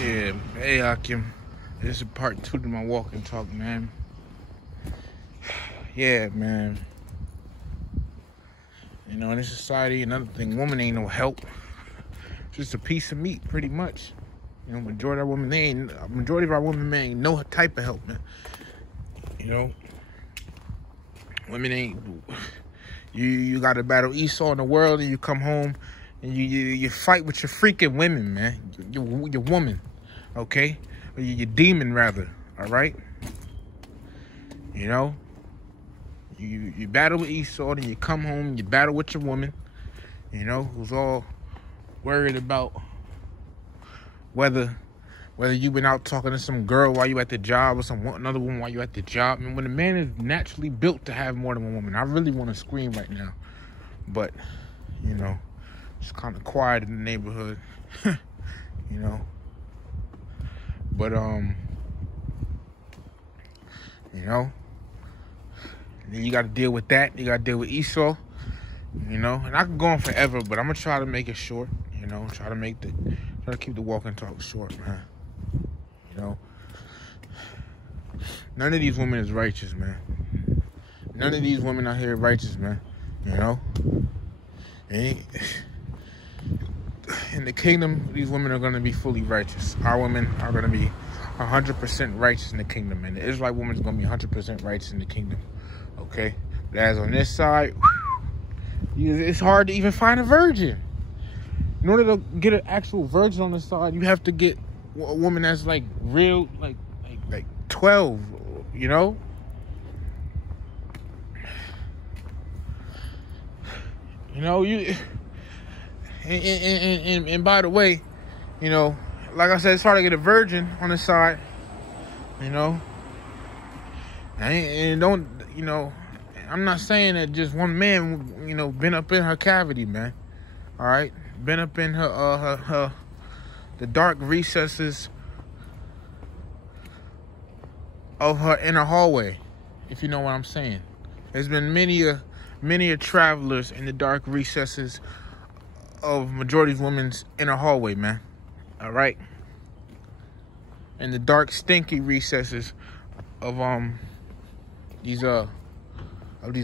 Yeah, hey Hakim. This is part 2 to my walk and talk, man. Yeah, man. You know, in this society, another thing, woman ain't no help. Just a piece of meat, pretty much. You know, majority of our women, man, ain't no type of help, man. You know, women ain't. You got to battle Esau in the world, and you come home and you fight with your freaking women, man. Your woman, okay? Or your demon, rather. All right. You know, you battle with Esau, and you come home, and you battle with your woman. You know, who's all worried about whether you've been out talking to some girl while you at the job or another woman while you at the job. I mean, when a man is naturally built to have more than one woman, I really want to scream right now, but you know, it's kind of quiet in the neighborhood. You know, but you know, then you got to deal with that. You got to deal with Esau. You know, and I can go on forever, but I'm gonna try to make it short. You know, try to keep the walk and talk short, man. You know, none of these women is righteous, man. None of these women out here are righteous, man. You know, in the kingdom, these women are gonna be fully righteous. Our women are gonna be 100% righteous in the kingdom, and the Israelite woman is gonna be 100% righteous in the kingdom. Okay, but as on this side, it's hard to even find a virgin. In order to get an actual virgin on the side, you have to get a woman that's like real, like 12, you know? You know, and by the way, you know, like I said, it's hard to get a virgin on the side, you know? And don't, you know, I'm not saying that just one man, you know, been up in her cavity, man. All right? Been up in her the dark recesses of her inner hallway, if you know what I'm saying. There's been many a travelers in the dark recesses of majority of women's inner hallway, man. All right? In the dark, stinky recesses of these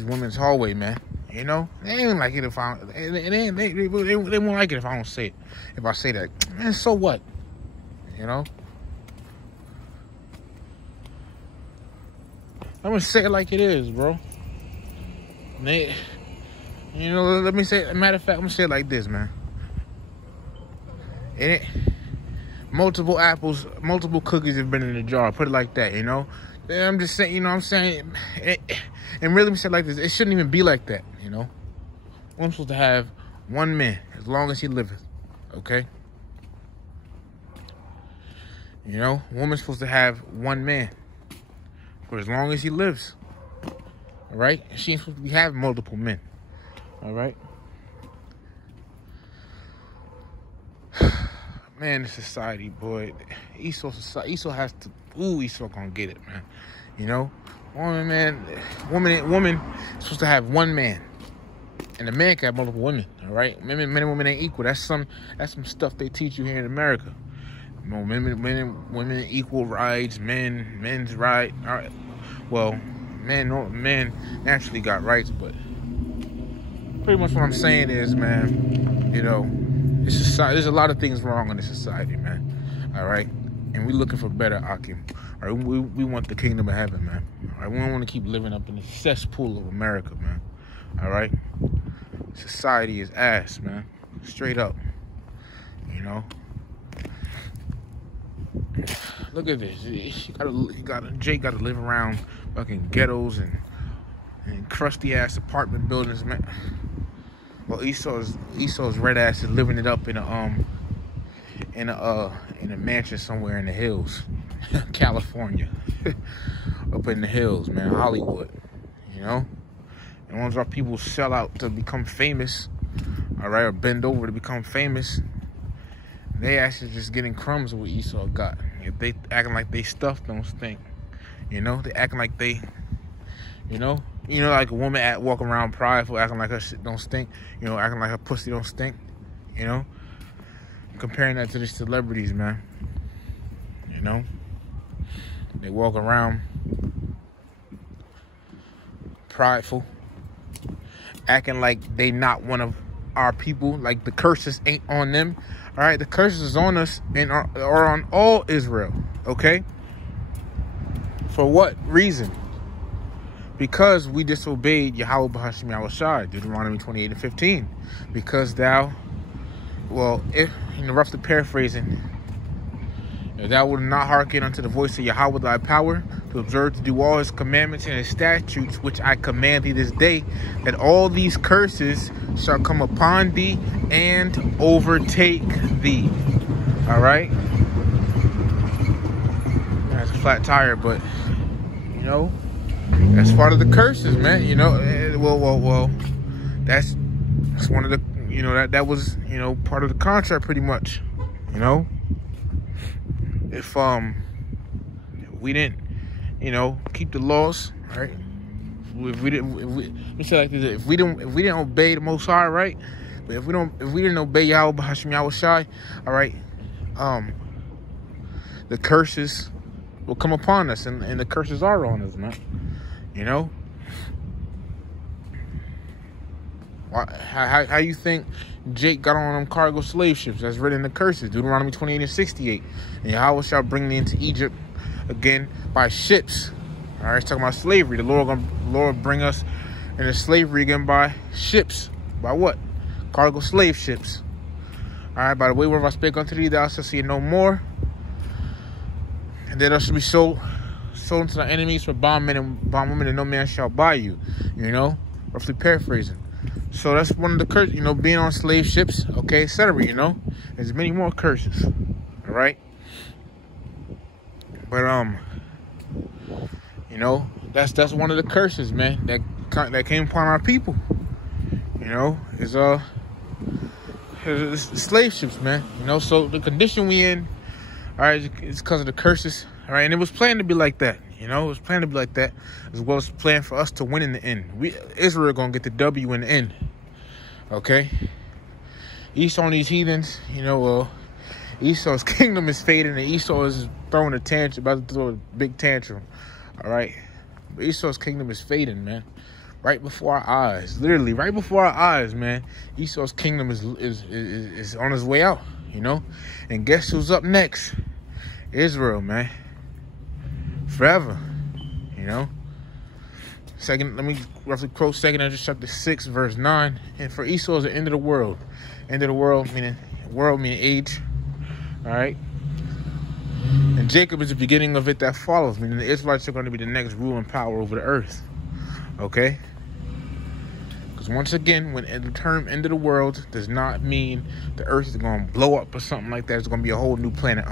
women's hallway, man. You know, they ain't like it if I. They won't like it if I don't say it. If I say that, man, so what? You know. I'm gonna say it like it is, bro. You know, let me say. Matter of fact, I'm gonna say it like this, man. Multiple apples, multiple cookies have been in the jar. Put it like that, you know. I'm just saying, you know what I'm saying? And really, me say it like this, it shouldn't even be like that, you know? I'm supposed to have one man as long as he liveth, okay? You know, woman's supposed to have one man for as long as he lives, all right? She ain't supposed to be having multiple men, all right? Man, this society, boy, Esau has to, Esau gonna get it, man. You know, woman is supposed to have one man, and a man can have multiple women. All right, men and women ain't equal. That's some stuff they teach you here in America. You know, women equal rights, men's right. All right, well, men naturally got rights, but pretty much what I'm saying is, man, you know, there's a lot of things wrong in this society, man. All right, and we're looking for better, Akim. All right, we want the kingdom of heaven, man. All right, we don't want to keep living up in the cesspool of America, man. All right, society is ass, man. Straight up, you know. Look at this. Jake got to live around fucking ghettos and crusty ass apartment buildings, man. Well, Esau's red ass is living it up in a mansion somewhere in the hills, California, up in the hills, man, Hollywood, you know. And once our people sell out to become famous, all right, or bend over to become famous, they actually just getting crumbs of what Esau got. If they acting like they stuff don't stink, you know, they acting like they, you know, like a woman walking around prideful, acting like her shit don't stink, you know, acting like her pussy don't stink, you know. Comparing that to the celebrities, man. You know, they walk around prideful, acting like they not one of our people, like the curses ain't on them. All right, the curses is on us and are on all Israel. Okay, for what reason? Because we disobeyed Yahweh B'Hashem Yahushai, Deuteronomy 28:15. Because thou, well, if, roughly paraphrasing, if thou wilt not hearken unto the voice of Yahweh thy power, to observe to do all his commandments and his statutes, which I command thee this day, that all these curses shall come upon thee and overtake thee. All right? That's a flat tire, but, that's part of the curses, man. Well, that's one of the, that was, part of the contract pretty much, If we didn't, keep the laws, right? If we didn't obey the Most High, right? But if we didn't obey Yahweh B'Hashem Yahushai, all right, the curses will come upon us, and the curses are on us, man. How you think Jake got on them cargo slave ships? That's written in the curses, Deuteronomy 28:68. And Yahweh shall bring thee into Egypt again by ships. All right, it's talking about slavery. The Lord bring us into slavery again by ships. By what? Cargo slave ships. All right, by the way, wherever I spake unto thee, thou shalt see it no more. And then thou shalt be sold unto thy enemies for bondmen and bondwomen, and no man shall buy you. Roughly paraphrasing. So that's one of the curses, being on slave ships, okay, etc. There's many more curses. All right. But that's one of the curses, man, that came upon our people. Is slave ships, man. So the condition we in, all right, it's because of the curses. All right, and it was planned to be like that. It was planned to be like that, as well as planned for us to win in the end. Israel gonna get the W in the end. Okay. Esau and these heathens, Esau's kingdom is fading, and Esau is throwing a tantrum, about to throw a big tantrum. All right, but Esau's kingdom is fading, man. Right before our eyes, literally right before our eyes, man. Esau's kingdom is on his way out, And guess who's up next? Israel, man. Forever, Second, let me roughly quote 2 Ezra chapter 6, verse 9. And for Esau is the end of the world. End of the world meaning age. All right. And Jacob is the beginning of it that follows, meaning the Israelites are going to be the next ruling power over the earth. Okay. Because once again, when the term end of the world does not mean the earth is going to blow up or something like that. It's going to be a whole new planet.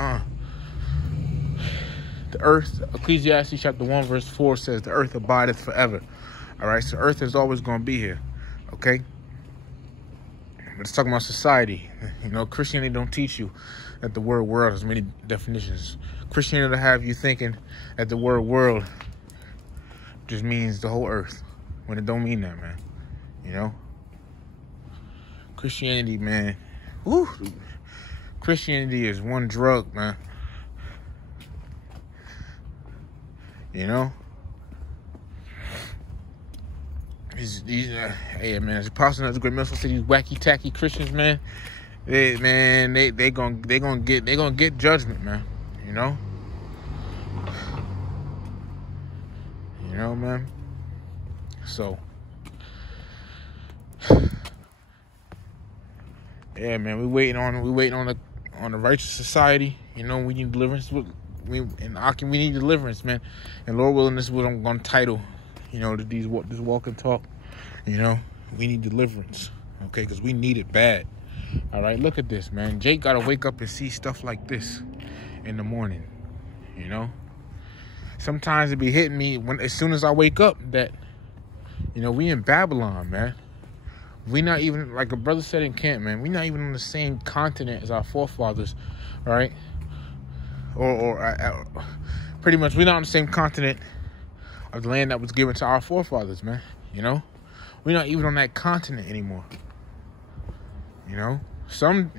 The earth, Ecclesiastes chapter 1, verse 4 says, the earth abideth forever. All right, so earth is always going to be here. Okay. But it's talking about society. Christianity don't teach you that the word world has many definitions. Christianity will have you thinking that the word world just means the whole earth, when it don't mean that, man. Christianity, man. Woo. Christianity is one drug, man. Hey, man, it's possible that's a great message to these wacky tacky Christians, man. They gonna get judgment, man. Man. So, yeah, man, we waiting on the righteous society. We need deliverance. We need deliverance, man. And Lord willing, this is what I'm gonna title, this walk and talk. We need deliverance, okay? Because we need it bad. All right, look at this, man. Jake gotta wake up and see stuff like this in the morning. Sometimes it be hitting me as soon as I wake up that, we in Babylon, man. We not even, like a brother said in camp, man, we not even on the same continent as our forefathers, all right? Or pretty much we're not on the same continent of the land that was given to our forefathers, man. We're not even on that continent anymore. Some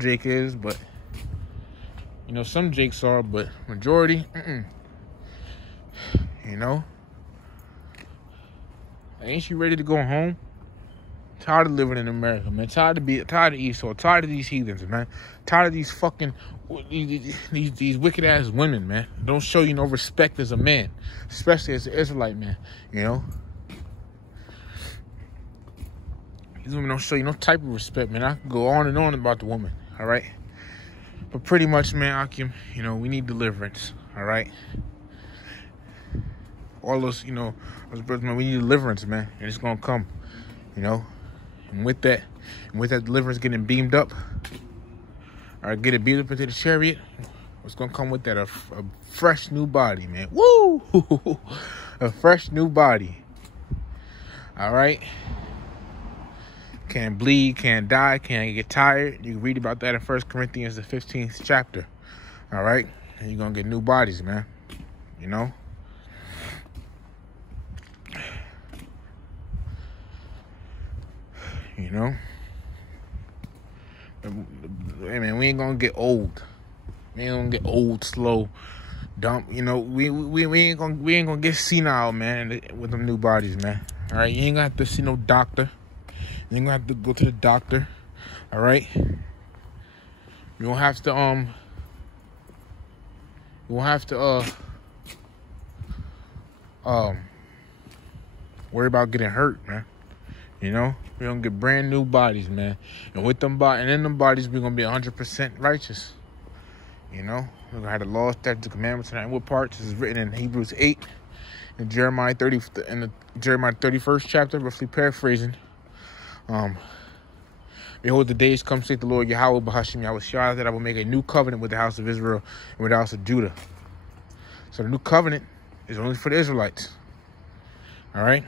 Jake is, but You know, some jakes are, but majority, you know. Ain't you ready to go home? Tired of living in America, man. Tired of Esau. Tired of these heathens, man. Tired of these fucking these wicked ass women, man. Don't show you no respect as a man, especially as an Israelite man. You know, these women don't show you no type of respect, man. I can go on and on about the woman, all right. But pretty much, man, Akim, you know, we need deliverance, all right. All those, you know, those brothers, man, we need deliverance, man, and it's gonna come, you know. And with that deliverance getting beamed up, or get it beat up into the chariot, what's gonna come with that? A fresh new body, man. Woo! A fresh new body. All right. Can't bleed, can't die, can't get tired. You can read about that in 1 Corinthians, the 15th chapter. All right, and you're gonna get new bodies, man. You know. You know. Hey man, we ain't gonna get old. We ain't gonna get old, slow, dumb. You know, we ain't gonna get senile, man, with them new bodies, man. All right, you ain't gonna have to see no doctor. You ain't gonna have to go to the doctor. All right. You won't have to worry about getting hurt, man. You know, we're gonna get brand new bodies, man. And with them in them bodies, we're gonna be 100% righteous. You know, we're gonna have the laws, statutes, the commandments, and what parts. This is written in Hebrews 8 and Jeremiah 30 in the Jeremiah 31st chapter, roughly paraphrasing. Behold, the days come, saith the Lord Yahweh Bahashim Yahweh Shai, that I will make a new covenant with the house of Israel and with the house of Judah. So the new covenant is only for the Israelites. All right.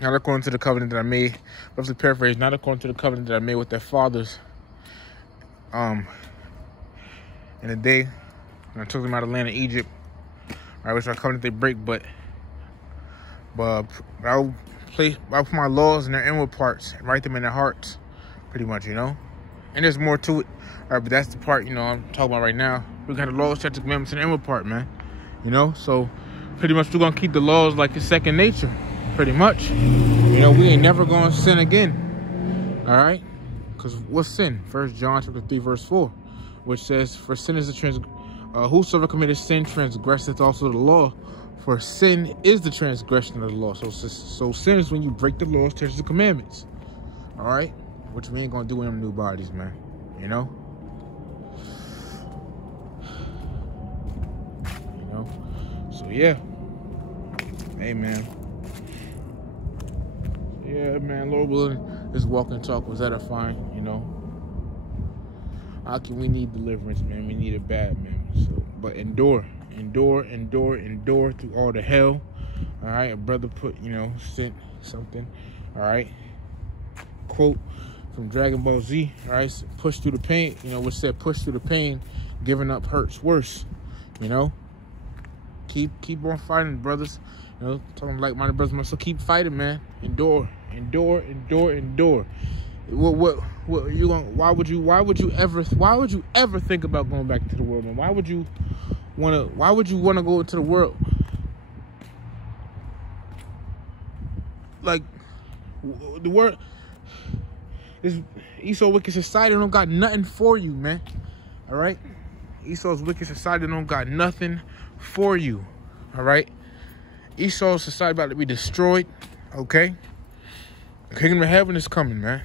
Not according to the covenant that I made, roughly paraphrase, not according to the covenant that I made with their fathers. In the day when I took them out of the land of Egypt, right, which our covenant they break, but I'll put my laws in their inward parts and write them in their hearts, pretty much, you know. And there's more to it, all right, but that's the part, you know, I'm talking about right now. We're gonna have the laws, statutes, commandments in the inward part, man. You know, so pretty much we're gonna keep the laws like it's second nature. Pretty much, you know, we ain't never gonna sin again. All right, because what's sin? 1 John chapter 3 verse 4, which says, "For sin is the whosoever committeth sin transgresseth also the law. For sin is the transgression of the law." So sin is when you break the laws, statutes, the commandments. All right, which we ain't gonna do in them new bodies, man. You know. You know. So yeah. Hey, man. Yeah, man, Lord willing, this walk and talk was edifying, you know. We need deliverance, man. We need it bad, man. So, but endure through all the hell. All right, a brother sent something. All right, quote from Dragon Ball Z. All right, push through the pain. You know, which said, push through the pain. Giving up hurts worse. You know, keep on fighting, brothers. You know, talking like my brothers, so keep fighting, man. Endure. What you going? Why would you ever think about going back to the world, man? Why would you wanna go into the world? Like the world is Esau wicked society don't got nothing for you, man. All right, Esau's wicked society don't got nothing for you. All right. Esau's society about to be destroyed, okay? The kingdom of heaven is coming, man.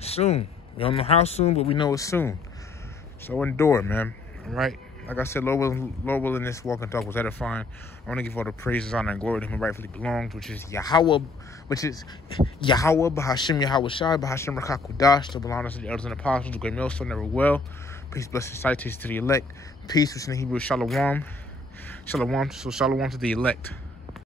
Soon. We don't know how soon, but we know it's soon. So endure, man. All right? Like I said, Lord willing, this walk and talk was edifying. I want to give all the praises, honor, and glory to him who rightfully belongs, which is Yahweh, Bahashim Yahweh Shai, Bahashim Rakakudash, to belong to the elders and apostles, the great millstone, never well. Peace, blessings, salutations to the elect. Peace, which in the Hebrew, Shalom. Shalom, so shalom to the elect.